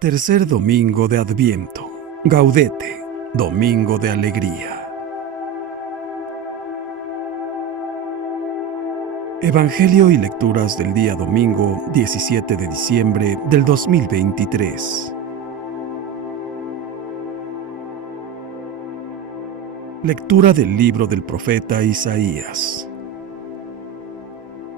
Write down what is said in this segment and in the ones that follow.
Tercer domingo de Adviento. Gaudete, domingo de alegría. Evangelio y lecturas del día domingo 17 de diciembre del 2023. Lectura del libro del profeta Isaías.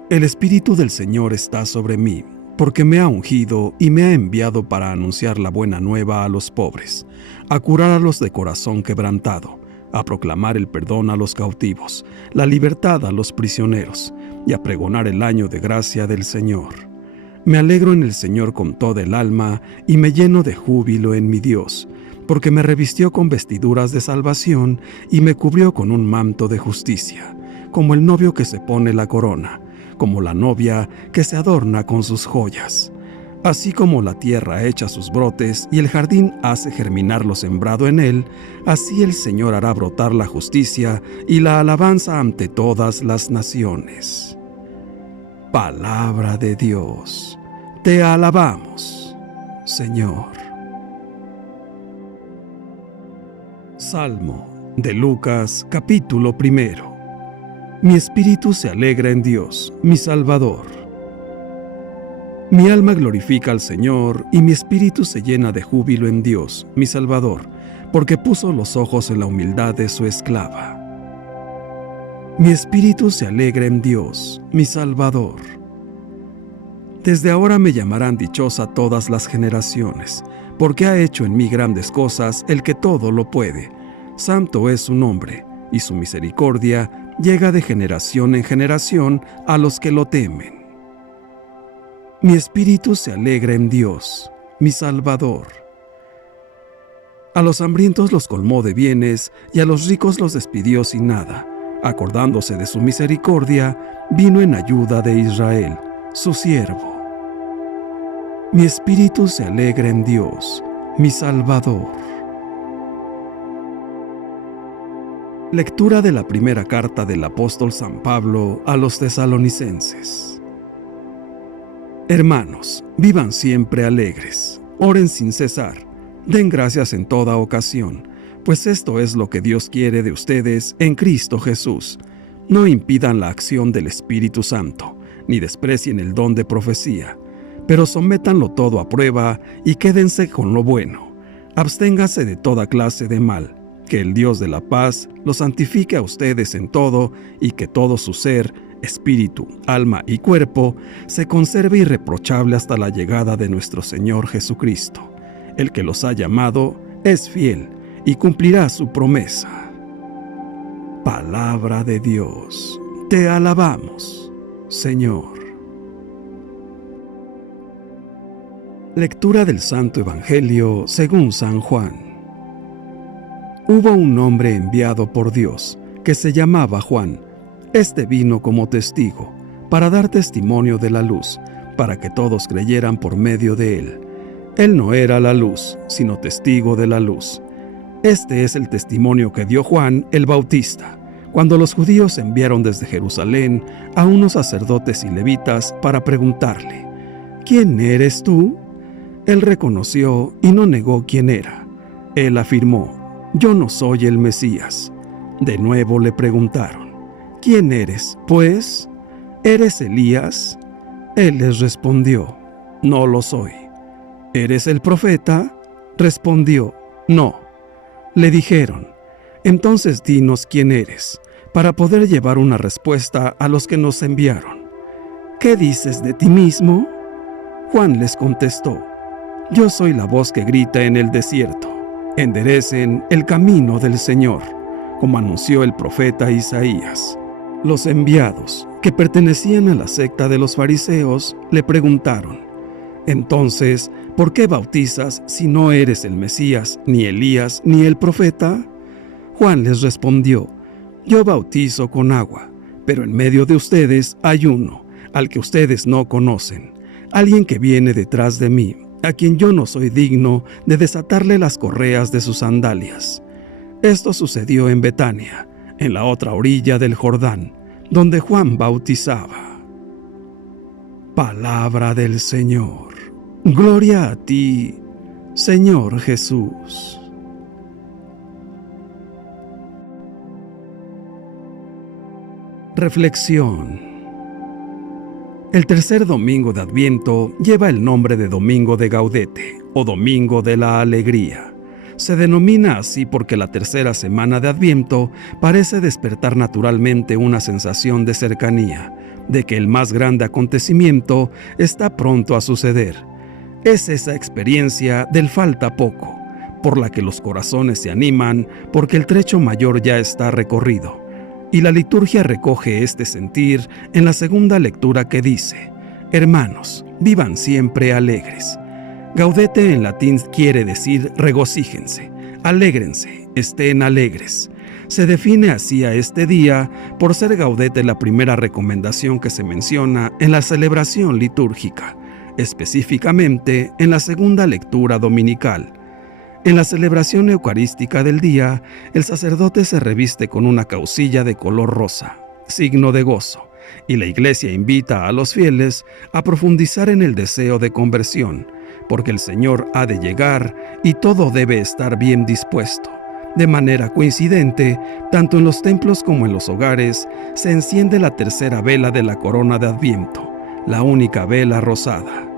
El Espíritu del Señor está sobre mí, porque me ha ungido y me ha enviado para anunciar la buena nueva a los pobres, a curar a los de corazón quebrantado, a proclamar el perdón a los cautivos, la libertad a los prisioneros, y a pregonar el año de gracia del Señor. Me alegro en el Señor con toda el alma, y me lleno de júbilo en mi Dios, porque me revistió con vestiduras de salvación, y me cubrió con un manto de justicia, como el novio que se pone la corona, como la novia que se adorna con sus joyas. Así como la tierra echa sus brotes y el jardín hace germinar lo sembrado en él, así el Señor hará brotar la justicia y la alabanza ante todas las naciones. Palabra de Dios. Te alabamos, Señor. Salmo de Lucas, capítulo 1. Mi espíritu se alegra en Dios, mi Salvador. Mi alma glorifica al Señor, y mi espíritu se llena de júbilo en Dios, mi Salvador, porque puso los ojos en la humildad de su esclava. Mi espíritu se alegra en Dios, mi Salvador. Desde ahora me llamarán dichosa todas las generaciones, porque ha hecho en mí grandes cosas el que todo lo puede. Santo es su nombre, y su misericordia llega de generación en generación a los que lo temen. Mi espíritu se alegra en Dios, mi Salvador. A los hambrientos los colmó de bienes, y a los ricos los despidió sin nada. Acordándose de su misericordia, vino en ayuda de Israel, su siervo. Mi espíritu se alegra en Dios, mi Salvador. Lectura de la primera carta del apóstol San Pablo a los tesalonicenses. Hermanos, vivan siempre alegres, oren sin cesar, den gracias en toda ocasión, pues esto es lo que Dios quiere de ustedes en Cristo Jesús. No impidan la acción del Espíritu Santo, ni desprecien el don de profecía, pero sométanlo todo a prueba y quédense con lo bueno. Absténgase de toda clase de mal. Que el Dios de la paz los santifique a ustedes en todo, y que todo su ser, espíritu, alma y cuerpo se conserve irreprochable hasta la llegada de nuestro Señor Jesucristo. El que los ha llamado es fiel y cumplirá su promesa. Palabra de Dios. Te alabamos, Señor. Lectura del Santo Evangelio según San Juan. Hubo un hombre enviado por Dios, que se llamaba Juan. Este vino como testigo, para dar testimonio de la luz, para que todos creyeran por medio de él. Él no era la luz, sino testigo de la luz. Este es el testimonio que dio Juan el Bautista, cuando los judíos enviaron desde Jerusalén a unos sacerdotes y levitas para preguntarle: ¿Quién eres tú? Él reconoció y no negó quién era. Él afirmó: Yo no soy el Mesías. De nuevo le preguntaron: ¿Quién eres, pues? ¿Eres Elías? Él les respondió: No lo soy. ¿Eres el profeta? Respondió: No. Le dijeron: Entonces dinos quién eres, para poder llevar una respuesta a los que nos enviaron. ¿Qué dices de ti mismo? Juan les contestó: Yo soy la voz que grita en el desierto. Enderecen el camino del Señor, como anunció el profeta Isaías. Los enviados, que pertenecían a la secta de los fariseos, le preguntaron: Entonces, ¿por qué bautizas si no eres el Mesías, ni Elías, ni el profeta? Juan les respondió: Yo bautizo con agua, pero en medio de ustedes hay uno, al que ustedes no conocen, alguien que viene detrás de mí, a quien yo no soy digno de desatarle las correas de sus sandalias. Esto sucedió en Betania, en la otra orilla del Jordán, donde Juan bautizaba. Palabra del Señor. Gloria a ti, Señor Jesús. Reflexión. El tercer domingo de Adviento lleva el nombre de Domingo de Gaudete o Domingo de la Alegría. Se denomina así porque la tercera semana de Adviento parece despertar naturalmente una sensación de cercanía, de que el más grande acontecimiento está pronto a suceder. Es esa experiencia del falta poco, por la que los corazones se animan porque el trecho mayor ya está recorrido. Y la liturgia recoge este sentir en la segunda lectura que dice: Hermanos, vivan siempre alegres. Gaudete en latín quiere decir regocíjense, alégrense, estén alegres. Se define así a este día por ser Gaudete la primera recomendación que se menciona en la celebración litúrgica, específicamente en la segunda lectura dominical. En la celebración eucarística del día, el sacerdote se reviste con una caucilla de color rosa, signo de gozo, y la Iglesia invita a los fieles a profundizar en el deseo de conversión, porque el Señor ha de llegar y todo debe estar bien dispuesto. De manera coincidente, tanto en los templos como en los hogares, se enciende la tercera vela de la corona de Adviento, la única vela rosada.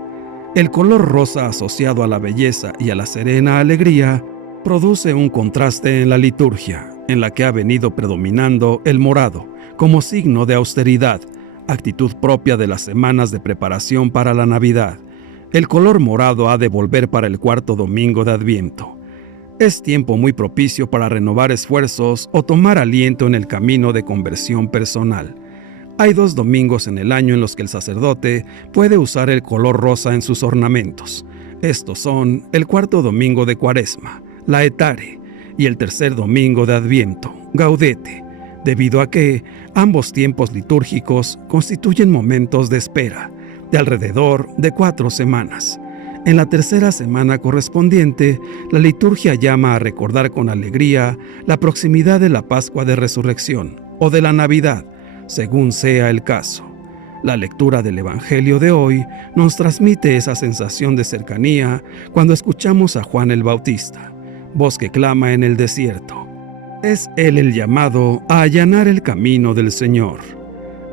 El color rosa asociado a la belleza y a la serena alegría produce un contraste en la liturgia, en la que ha venido predominando el morado como signo de austeridad, actitud propia de las semanas de preparación para la Navidad. El color morado ha de volver para el cuarto domingo de Adviento. Es tiempo muy propicio para renovar esfuerzos o tomar aliento en el camino de conversión personal. Hay 2 domingos en el año en los que el sacerdote puede usar el color rosa en sus ornamentos. Estos son el cuarto domingo de Cuaresma, Laetare, y el tercer domingo de Adviento, Gaudete, debido a que ambos tiempos litúrgicos constituyen momentos de espera, de alrededor de 4 semanas. En la tercera semana correspondiente, la liturgia llama a recordar con alegría la proximidad de la Pascua de Resurrección o de la Navidad, según sea el caso. La lectura del Evangelio de hoy nos transmite esa sensación de cercanía cuando escuchamos a Juan el Bautista, voz que clama en el desierto. Es él el llamado a allanar el camino del Señor.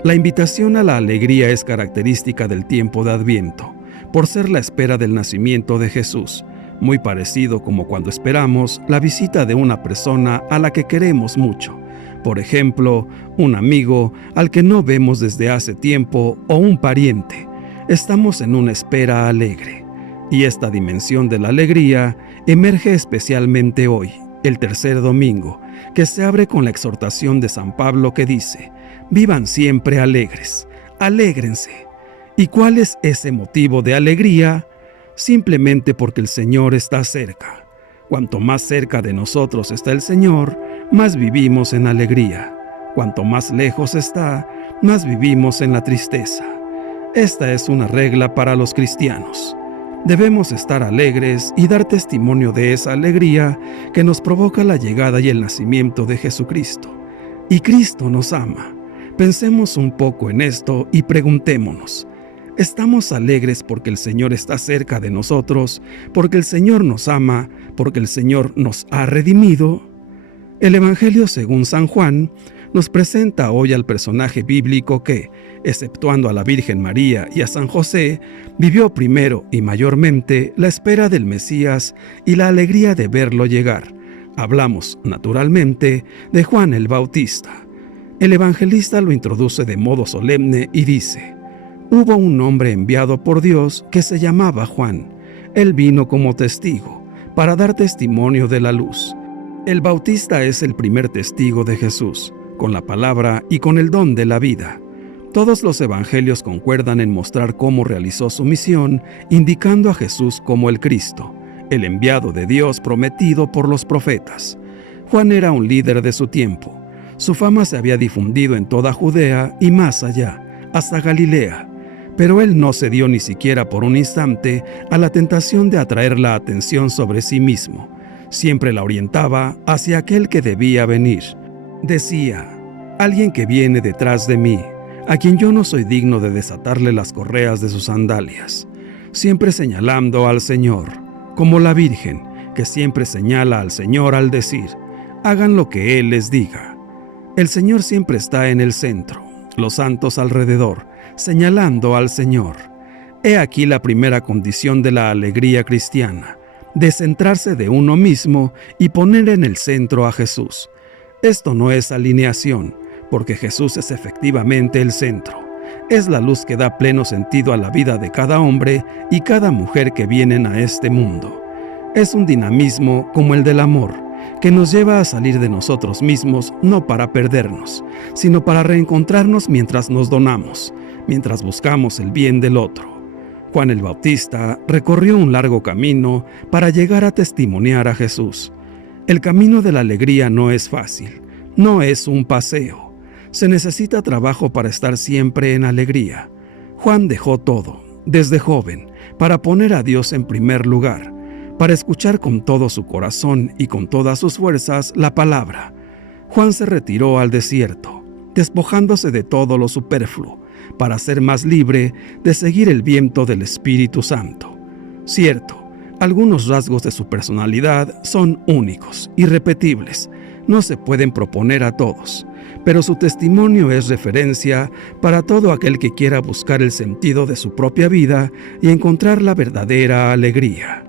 La invitación a la alegría es característica del tiempo de Adviento, por ser la espera del nacimiento de Jesús, muy parecido como cuando esperamos la visita de una persona a la que queremos mucho. Por ejemplo, un amigo al que no vemos desde hace tiempo o un pariente. Estamos en una espera alegre. Y esta dimensión de la alegría emerge especialmente hoy, el tercer domingo, que se abre con la exhortación de San Pablo que dice: vivan siempre alegres, alégrense. ¿Y cuál es ese motivo de alegría? Simplemente porque el Señor está cerca. Cuanto más cerca de nosotros está el Señor, más vivimos en alegría. Cuanto más lejos está, más vivimos en la tristeza. Esta es una regla para los cristianos. Debemos estar alegres y dar testimonio de esa alegría que nos provoca la llegada y el nacimiento de Jesucristo. Y Cristo nos ama. Pensemos un poco en esto y preguntémonos: ¿estamos alegres porque el Señor está cerca de nosotros, porque el Señor nos ama, porque el Señor nos ha redimido? El Evangelio según San Juan nos presenta hoy al personaje bíblico que, exceptuando a la Virgen María y a San José, vivió primero y mayormente la espera del Mesías y la alegría de verlo llegar. Hablamos, naturalmente, de Juan el Bautista. El evangelista lo introduce de modo solemne y dice: hubo un hombre enviado por Dios que se llamaba Juan. Él vino como testigo, para dar testimonio de la luz. El Bautista es el primer testigo de Jesús, con la palabra y con el don de la vida. Todos los evangelios concuerdan en mostrar cómo realizó su misión, indicando a Jesús como el Cristo, el enviado de Dios prometido por los profetas. Juan era un líder de su tiempo. Su fama se había difundido en toda Judea y más allá, hasta Galilea. Pero él no cedió ni siquiera por un instante a la tentación de atraer la atención sobre sí mismo. Siempre la orientaba hacia aquel que debía venir. Decía: alguien que viene detrás de mí, a quien yo no soy digno de desatarle las correas de sus sandalias. Siempre señalando al Señor. como la Virgen, que siempre señala al Señor al decir: hagan lo que Él les diga. El Señor siempre está en el centro, los santos alrededor, señalando al Señor. He aquí la primera condición de la alegría cristiana: descentrarse de uno mismo y poner en el centro a Jesús. Esto no es alineación, porque Jesús es efectivamente el centro. Es la luz que da pleno sentido a la vida de cada hombre y cada mujer que vienen a este mundo. Es un dinamismo como el del amor, que nos lleva a salir de nosotros mismos no para perdernos, sino para reencontrarnos mientras nos donamos, mientras buscamos el bien del otro. Juan el Bautista recorrió un largo camino para llegar a testimoniar a Jesús. El camino de la alegría no es fácil, no es un paseo. Se necesita trabajo para estar siempre en alegría. Juan dejó todo, desde joven, para poner a Dios en primer lugar, para escuchar con todo su corazón y con todas sus fuerzas la palabra. Juan se retiró al desierto, despojándose de todo lo superfluo, para ser más libre de seguir el viento del Espíritu Santo. Cierto, algunos rasgos de su personalidad son únicos, irrepetibles, no se pueden proponer a todos, pero su testimonio es referencia para todo aquel que quiera buscar el sentido de su propia vida y encontrar la verdadera alegría.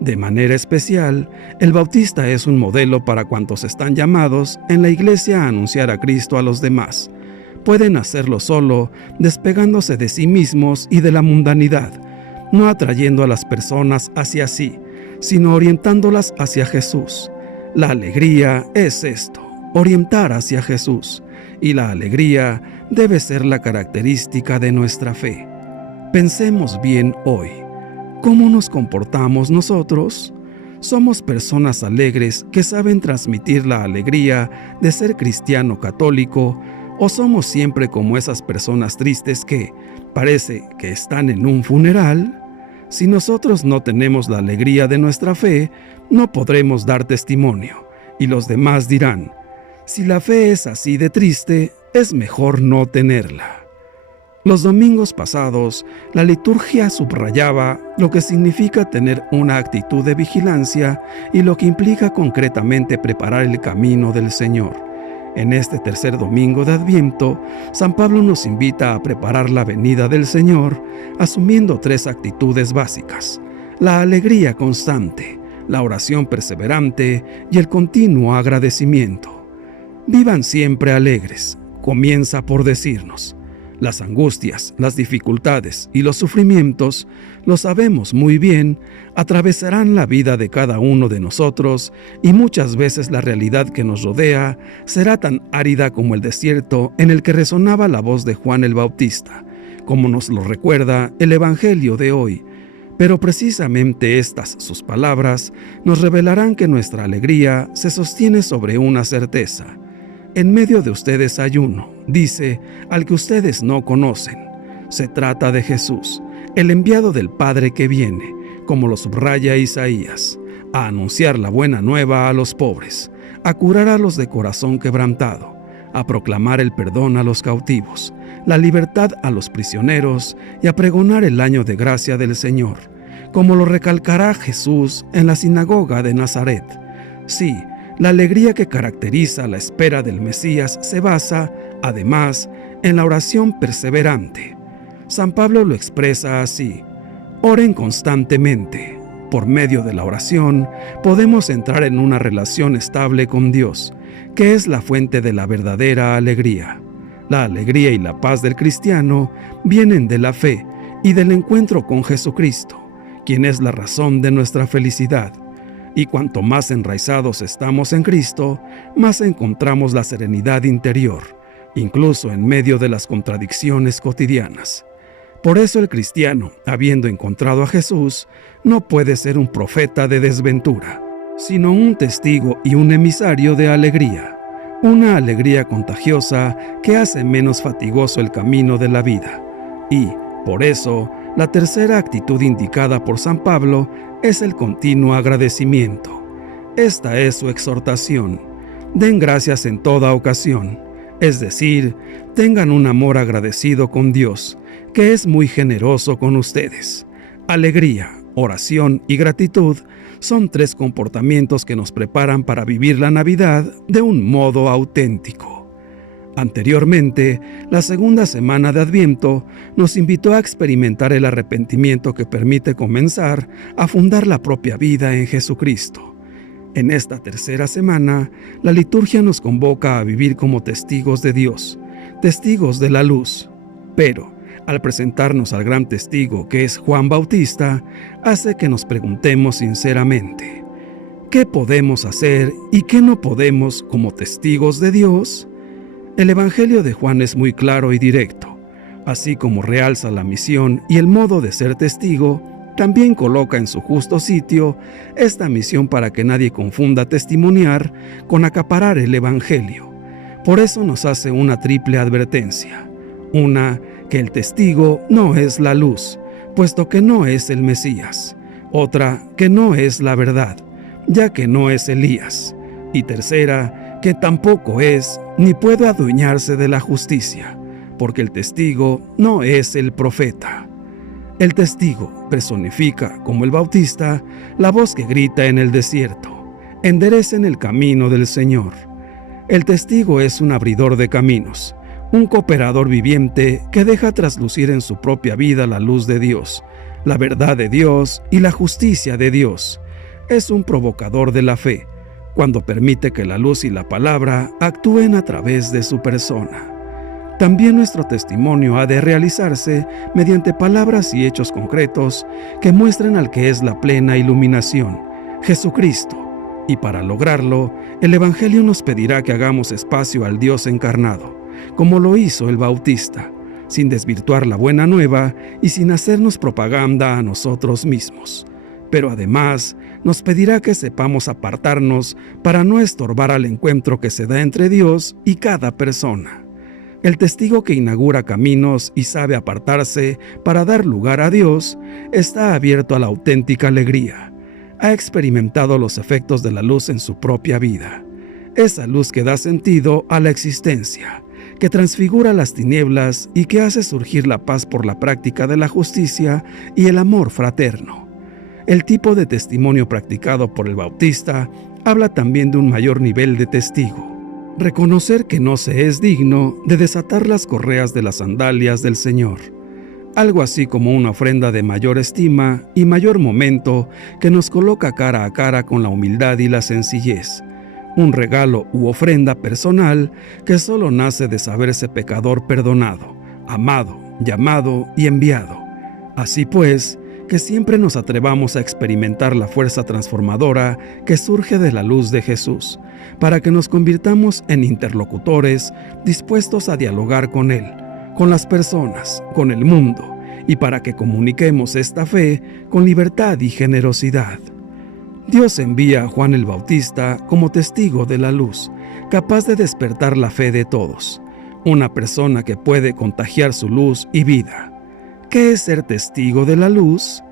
De manera especial, el Bautista es un modelo para cuantos están llamados en la iglesia a anunciar a Cristo a los demás. Pueden hacerlo solo, despegándose de sí mismos y de la mundanidad, no atrayendo a las personas hacia sí, sino orientándolas hacia Jesús. La alegría es esto, orientar hacia Jesús, y la alegría debe ser la característica de nuestra fe. Pensemos bien hoy. ¿Cómo nos comportamos nosotros? ¿Somos personas alegres que saben transmitir la alegría de ser cristiano católico, o somos siempre como esas personas tristes que parece que están en un funeral? Si nosotros no tenemos la alegría de nuestra fe, no podremos dar testimonio, y los demás dirán: si la fe es así de triste, es mejor no tenerla. Los domingos pasados, la liturgia subrayaba lo que significa tener una actitud de vigilancia y lo que implica concretamente preparar el camino del Señor. En este tercer domingo de Adviento, San Pablo nos invita a preparar la venida del Señor, asumiendo 3 actitudes básicas: la alegría constante, la oración perseverante y el continuo agradecimiento. Vivan siempre alegres, comienza por decirnos. Las angustias, las dificultades y los sufrimientos, lo sabemos muy bien, atravesarán la vida de cada uno de nosotros, y muchas veces la realidad que nos rodea será tan árida como el desierto en el que resonaba la voz de Juan el Bautista, como nos lo recuerda el Evangelio de hoy. Pero precisamente estas sus palabras nos revelarán que nuestra alegría se sostiene sobre una certeza. En medio de ustedes hay uno, dice, al que ustedes no conocen. Se trata de Jesús, el enviado del Padre que viene, como lo subraya Isaías, a anunciar la buena nueva a los pobres, a curar a los de corazón quebrantado, a proclamar el perdón a los cautivos, la libertad a los prisioneros y a pregonar el año de gracia del Señor, como lo recalcará Jesús en la sinagoga de Nazaret. Sí, la alegría que caracteriza la espera del Mesías se basa, además, en la oración perseverante. San Pablo lo expresa así: oren constantemente. Por medio de la oración podemos entrar en una relación estable con Dios, que es la fuente de la verdadera alegría. La alegría y la paz del cristiano vienen de la fe y del encuentro con Jesucristo, quien es la razón de nuestra felicidad. Y cuanto más enraizados estamos en Cristo, más encontramos la serenidad interior, incluso en medio de las contradicciones cotidianas. Por eso el cristiano, habiendo encontrado a Jesús, no puede ser un profeta de desventura, sino un testigo y un emisario de alegría, una alegría contagiosa que hace menos fatigoso el camino de la vida. Y, por eso, la tercera actitud indicada por San Pablo es el continuo agradecimiento. Esta es su exhortación: den gracias en toda ocasión, es decir, tengan un amor agradecido con Dios, que es muy generoso con ustedes. Alegría, oración y gratitud son 3 comportamientos que nos preparan para vivir la Navidad de un modo auténtico. Anteriormente, la segunda semana de Adviento nos invitó a experimentar el arrepentimiento que permite comenzar a fundar la propia vida en Jesucristo. En esta tercera semana, la liturgia nos convoca a vivir como testigos de Dios, testigos de la luz. Pero, al presentarnos al gran testigo que es Juan Bautista, hace que nos preguntemos sinceramente, ¿qué podemos hacer y qué no podemos como testigos de Dios? El Evangelio de Juan es muy claro y directo. Así como realza la misión y el modo de ser testigo, también coloca en su justo sitio esta misión para que nadie confunda testimoniar con acaparar el Evangelio. Por eso nos hace una triple advertencia. Una, que el testigo no es la luz, puesto que no es el Mesías. Otra, que no es la verdad, ya que no es Elías. Y tercera, que tampoco es ni puede adueñarse de la justicia, porque el testigo no es el profeta. El testigo personifica, como el Bautista, la voz que grita en el desierto: enderecen el camino del Señor. El testigo es un abridor de caminos, un cooperador viviente que deja traslucir en su propia vida la luz de Dios, la verdad de Dios y la justicia de Dios. Es un provocador de la fe, cuando permite que la luz y la palabra actúen a través de su persona. También nuestro testimonio ha de realizarse mediante palabras y hechos concretos que muestren al que es la plena iluminación, Jesucristo. Y para lograrlo, el Evangelio nos pedirá que hagamos espacio al Dios encarnado, como lo hizo el Bautista, sin desvirtuar la buena nueva y sin hacernos propaganda a nosotros mismos. Pero además nos pedirá que sepamos apartarnos para no estorbar al encuentro que se da entre Dios y cada persona. El testigo que inaugura caminos y sabe apartarse para dar lugar a Dios está abierto a la auténtica alegría. Ha experimentado los efectos de la luz en su propia vida. Esa luz que da sentido a la existencia, que transfigura las tinieblas y que hace surgir la paz por la práctica de la justicia y el amor fraterno. El tipo de testimonio practicado por el Bautista habla también de un mayor nivel de testigo. Reconocer que no se es digno de desatar las correas de las sandalias del Señor. Algo así como una ofrenda de mayor estima y mayor momento que nos coloca cara a cara con la humildad y la sencillez. Un regalo u ofrenda personal que solo nace de saberse pecador perdonado, amado, llamado y enviado. Así pues, que siempre nos atrevamos a experimentar la fuerza transformadora que surge de la luz de Jesús, para que nos convirtamos en interlocutores dispuestos a dialogar con Él, con las personas, con el mundo, y para que comuniquemos esta fe con libertad y generosidad. Dios envía a Juan el Bautista como testigo de la luz, capaz de despertar la fe de todos, una persona que puede contagiar su luz y vida. ¿Qué es ser testigo de la luz?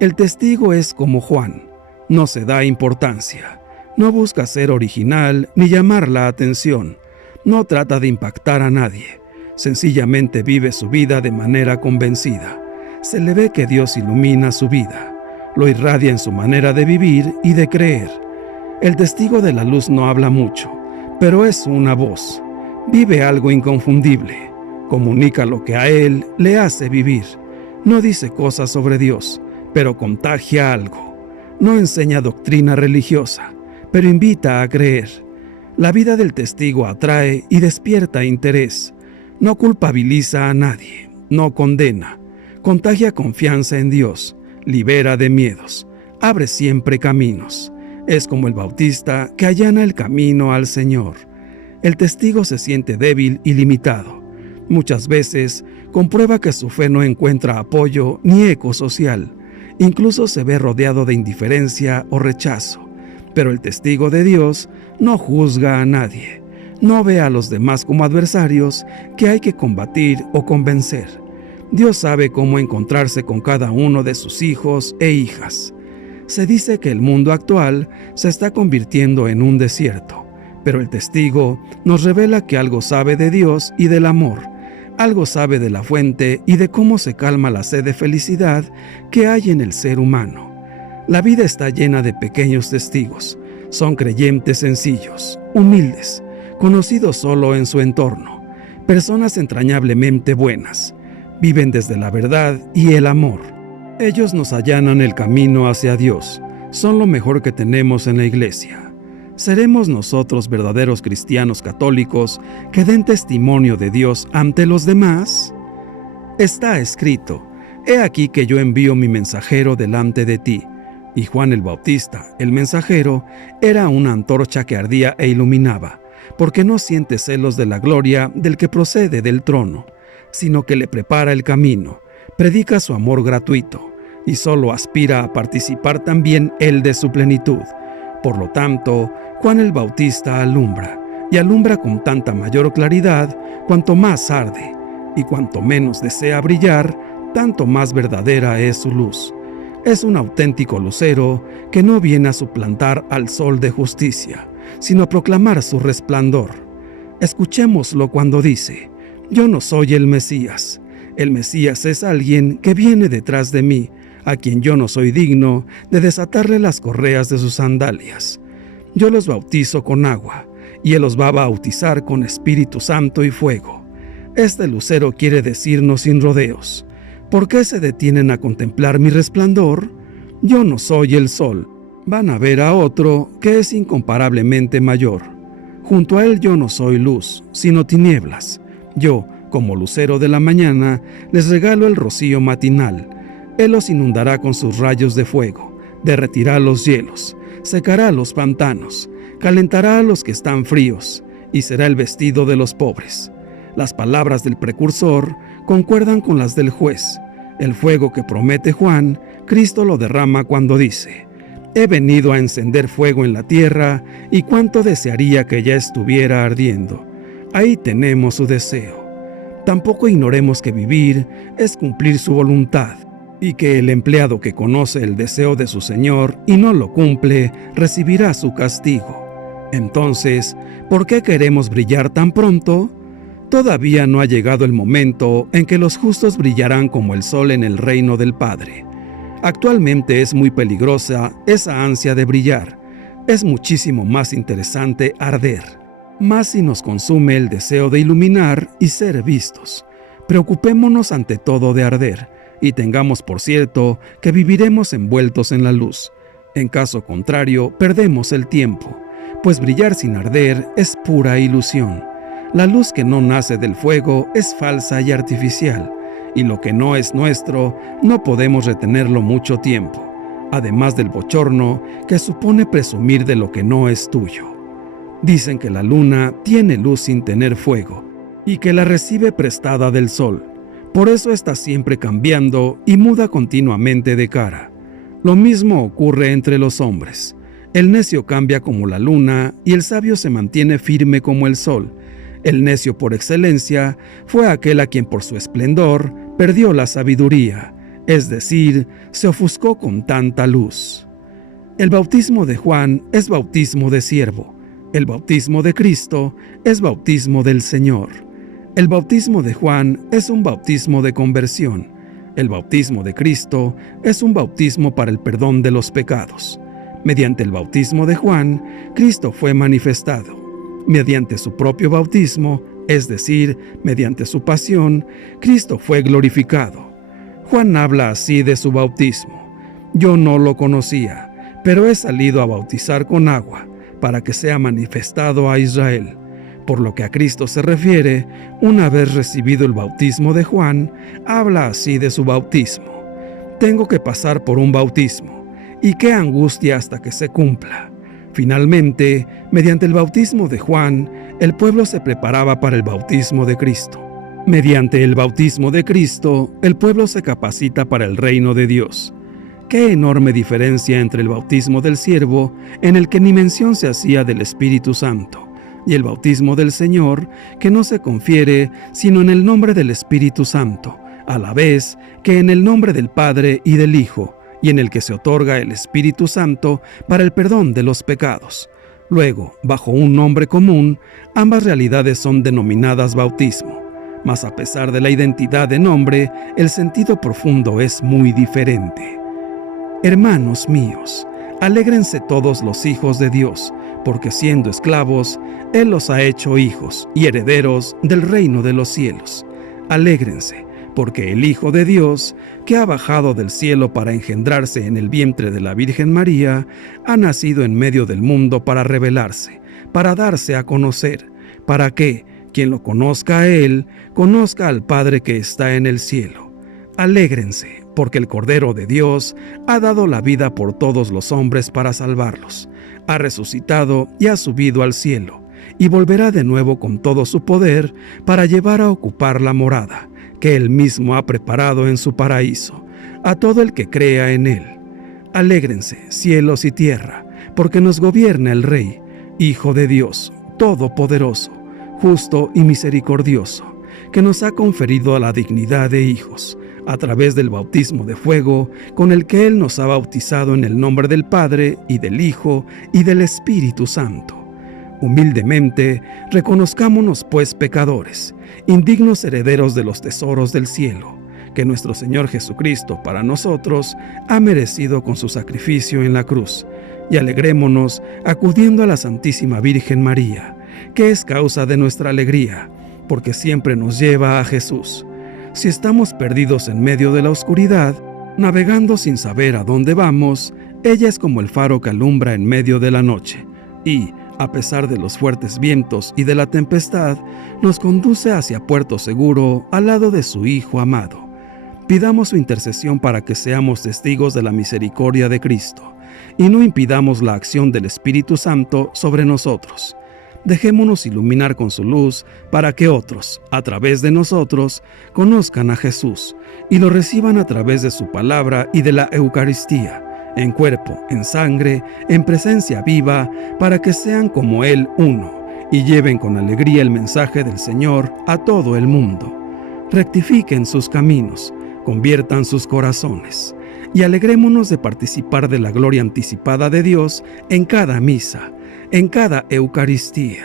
El testigo es como Juan, no se da importancia, no busca ser original ni llamar la atención, no trata de impactar a nadie, sencillamente vive su vida de manera convencida. Se le ve que Dios ilumina su vida, lo irradia en su manera de vivir y de creer. El testigo de la luz no habla mucho, pero es una voz, vive algo inconfundible, comunica lo que a él le hace vivir. No dice cosas sobre Dios, pero contagia algo. No enseña doctrina religiosa, pero invita a creer. La vida del testigo atrae y despierta interés. No culpabiliza a nadie, no condena. Contagia confianza en Dios, libera de miedos, abre siempre caminos. Es como el Bautista que allana el camino al Señor. El testigo se siente débil y limitado. Muchas veces comprueba que su fe no encuentra apoyo ni eco social. Incluso se ve rodeado de indiferencia o rechazo. Pero el testigo de Dios no juzga a nadie. No ve a los demás como adversarios que hay que combatir o convencer. Dios sabe cómo encontrarse con cada uno de sus hijos e hijas. Se dice que el mundo actual se está convirtiendo en un desierto, pero el testigo nos revela que algo sabe de Dios y del amor. Algo sabe de la fuente y de cómo se calma la sed de felicidad que hay en el ser humano. La vida está llena de pequeños testigos. Son creyentes sencillos, humildes, conocidos solo en su entorno, personas entrañablemente buenas. Viven desde la verdad y el amor. Ellos nos allanan el camino hacia Dios. Son lo mejor que tenemos en la iglesia. ¿Seremos nosotros verdaderos cristianos católicos que den testimonio de Dios ante los demás? Está escrito: He aquí que yo envío mi mensajero delante de ti. Y Juan el Bautista, el mensajero, era una antorcha que ardía e iluminaba, porque no siente celos de la gloria del que procede del trono, sino que le prepara el camino, predica su amor gratuito, y solo aspira a participar también él de su plenitud. Por lo tanto, Juan el Bautista alumbra, y alumbra con tanta mayor claridad cuanto más arde, y cuanto menos desea brillar, tanto más verdadera es su luz. Es un auténtico lucero que no viene a suplantar al sol de justicia, sino a proclamar su resplandor. Escuchémoslo cuando dice: Yo no soy el Mesías. El Mesías es alguien que viene detrás de mí, a quien yo no soy digno de desatarle las correas de sus sandalias. Yo los bautizo con agua, y Él los va a bautizar con Espíritu Santo y fuego. Este lucero quiere decirnos sin rodeos: ¿por qué se detienen a contemplar mi resplandor? Yo no soy el sol. Van a ver a otro que es incomparablemente mayor. Junto a él yo no soy luz, sino tinieblas. Yo, como lucero de la mañana, les regalo el rocío matinal. Él los inundará con sus rayos de fuego, derretirá los hielos, secará los pantanos, calentará a los que están fríos, y será el vestido de los pobres. Las palabras del precursor concuerdan con las del juez. El fuego que promete Juan, Cristo lo derrama cuando dice: He venido a encender fuego en la tierra, y cuánto desearía que ya estuviera ardiendo. Ahí tenemos su deseo. Tampoco ignoremos que vivir es cumplir su voluntad, y que el empleado que conoce el deseo de su señor y no lo cumple, recibirá su castigo. Entonces, ¿por qué queremos brillar tan pronto? Todavía no ha llegado el momento en que los justos brillarán como el sol en el reino del Padre. Actualmente es muy peligrosa esa ansia de brillar. Es muchísimo más interesante arder, más si nos consume el deseo de iluminar y ser vistos. Preocupémonos ante todo de arder, y tengamos por cierto que viviremos envueltos en la luz. En caso contrario, perdemos el tiempo, pues brillar sin arder es pura ilusión. La luz que no nace del fuego es falsa y artificial, y lo que no es nuestro no podemos retenerlo mucho tiempo, además del bochorno que supone presumir de lo que no es tuyo. Dicen que la luna tiene luz sin tener fuego, y que la recibe prestada del sol. Por eso está siempre cambiando y muda continuamente de cara. Lo mismo ocurre entre los hombres. El necio cambia como la luna, y el sabio se mantiene firme como el sol. El necio por excelencia fue aquel a quien por su esplendor perdió la sabiduría, es decir, se ofuscó con tanta luz. El bautismo de Juan es bautismo de siervo. El bautismo de Cristo es bautismo del Señor. El bautismo de Juan es un bautismo de conversión. El bautismo de Cristo es un bautismo para el perdón de los pecados. Mediante el bautismo de Juan, Cristo fue manifestado. Mediante su propio bautismo, es decir, mediante su pasión, Cristo fue glorificado. Juan habla así de su bautismo: Yo no lo conocía, pero he salido a bautizar con agua, para que sea manifestado a Israel. Por lo que a Cristo se refiere, una vez recibido el bautismo de Juan, habla así de su bautismo: Tengo que pasar por un bautismo, y qué angustia hasta que se cumpla. Finalmente, mediante el bautismo de Juan, el pueblo se preparaba para el bautismo de Cristo. Mediante el bautismo de Cristo, el pueblo se capacita para el reino de Dios. Qué enorme diferencia entre el bautismo del siervo, en el que ni mención se hacía del Espíritu Santo, y el bautismo del Señor, que no se confiere sino en el nombre del Espíritu Santo, a la vez que en el nombre del Padre y del Hijo, y en el que se otorga el Espíritu Santo para el perdón de los pecados. Luego, bajo un nombre común, ambas realidades son denominadas bautismo, mas a pesar de la identidad de nombre, el sentido profundo es muy diferente. Hermanos míos, alégrense todos los hijos de Dios, porque siendo esclavos, Él los ha hecho hijos y herederos del reino de los cielos. Alégrense, porque el Hijo de Dios, que ha bajado del cielo para engendrarse en el vientre de la Virgen María, ha nacido en medio del mundo para revelarse, para darse a conocer, para que, quien lo conozca a Él, conozca al Padre que está en el cielo. Alégrense, porque el Cordero de Dios ha dado la vida por todos los hombres para salvarlos. Ha resucitado y ha subido al cielo, y volverá de nuevo con todo su poder para llevar a ocupar la morada que Él mismo ha preparado en su paraíso, a todo el que crea en Él. Alégrense, cielos y tierra, porque nos gobierna el Rey, Hijo de Dios, Todopoderoso, justo y misericordioso, que nos ha conferido la dignidad de hijos, a través del bautismo de fuego, con el que Él nos ha bautizado en el nombre del Padre, y del Hijo, y del Espíritu Santo. Humildemente, reconozcámonos pues pecadores, indignos herederos de los tesoros del cielo, que nuestro Señor Jesucristo para nosotros ha merecido con su sacrificio en la cruz, y alegrémonos acudiendo a la Santísima Virgen María, que es causa de nuestra alegría, porque siempre nos lleva a Jesús. Si estamos perdidos en medio de la oscuridad, navegando sin saber a dónde vamos, ella es como el faro que alumbra en medio de la noche, y, a pesar de los fuertes vientos y de la tempestad, nos conduce hacia puerto seguro al lado de su Hijo amado. Pidamos su intercesión para que seamos testigos de la misericordia de Cristo, y no impidamos la acción del Espíritu Santo sobre nosotros. Dejémonos iluminar con su luz para que otros, a través de nosotros, conozcan a Jesús y lo reciban a través de su palabra y de la Eucaristía, en cuerpo, en sangre, en presencia viva, para que sean como Él uno y lleven con alegría el mensaje del Señor a todo el mundo. Rectifiquen sus caminos, conviertan sus corazones y alegrémonos de participar de la gloria anticipada de Dios en cada misa, en cada Eucaristía.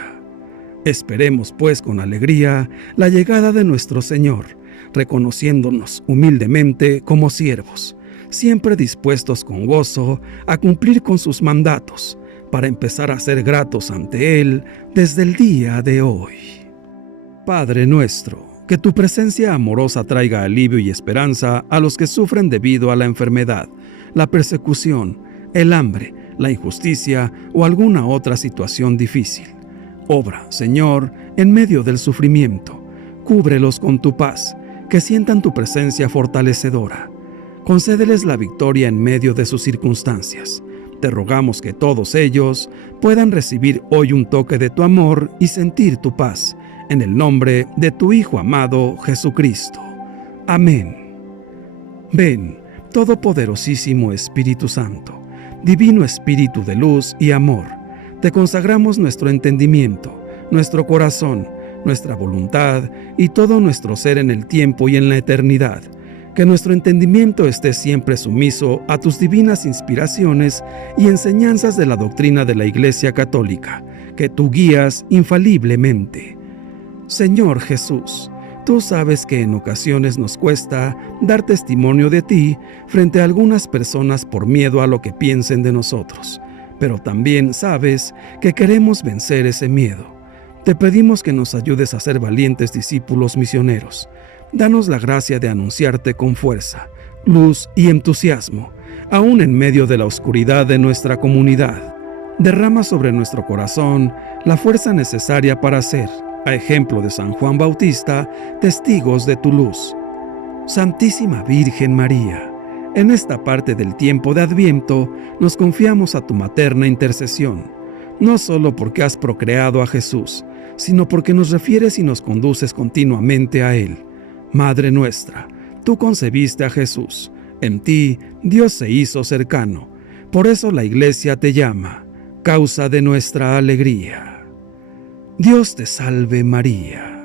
Esperemos pues con alegría la llegada de nuestro Señor, reconociéndonos humildemente como siervos, siempre dispuestos con gozo a cumplir con sus mandatos, para empezar a ser gratos ante Él desde el día de hoy. Padre nuestro, que tu presencia amorosa traiga alivio y esperanza a los que sufren debido a la enfermedad, la persecución, el hambre, la injusticia o alguna otra situación difícil. Obra, Señor, en medio del sufrimiento. Cúbrelos con tu paz, que sientan tu presencia fortalecedora. Concédeles la victoria en medio de sus circunstancias. Te rogamos que todos ellos puedan recibir hoy un toque de tu amor y sentir tu paz, en el nombre de tu Hijo amado, Jesucristo. Amén. Ven, Todopoderosísimo Espíritu Santo, Divino Espíritu de luz y amor, te consagramos nuestro entendimiento, nuestro corazón, nuestra voluntad y todo nuestro ser en el tiempo y en la eternidad. Que nuestro entendimiento esté siempre sumiso a tus divinas inspiraciones y enseñanzas de la doctrina de la Iglesia Católica, que tú guías infaliblemente. Señor Jesús, tú sabes que en ocasiones nos cuesta dar testimonio de ti frente a algunas personas por miedo a lo que piensen de nosotros, pero también sabes que queremos vencer ese miedo. Te pedimos que nos ayudes a ser valientes discípulos misioneros. Danos la gracia de anunciarte con fuerza, luz y entusiasmo, aún en medio de la oscuridad de nuestra comunidad. Derrama sobre nuestro corazón la fuerza necesaria para ser, a ejemplo de San Juan Bautista, testigos de tu luz. Santísima Virgen María, en esta parte del tiempo de Adviento nos confiamos a tu materna intercesión, no solo porque has procreado a Jesús, sino porque nos refieres y nos conduces continuamente a Él. Madre nuestra, tú concebiste a Jesús, en ti Dios se hizo cercano, por eso la Iglesia te llama, causa de nuestra alegría. Dios te salve María.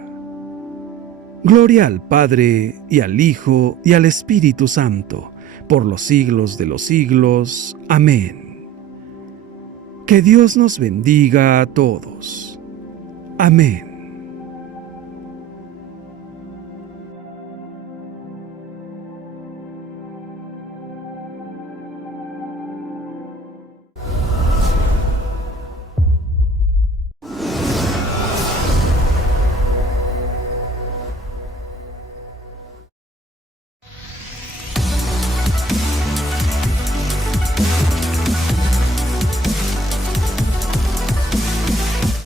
Gloria al Padre, y al Hijo, y al Espíritu Santo, por los siglos de los siglos. Amén. Que Dios nos bendiga a todos. Amén.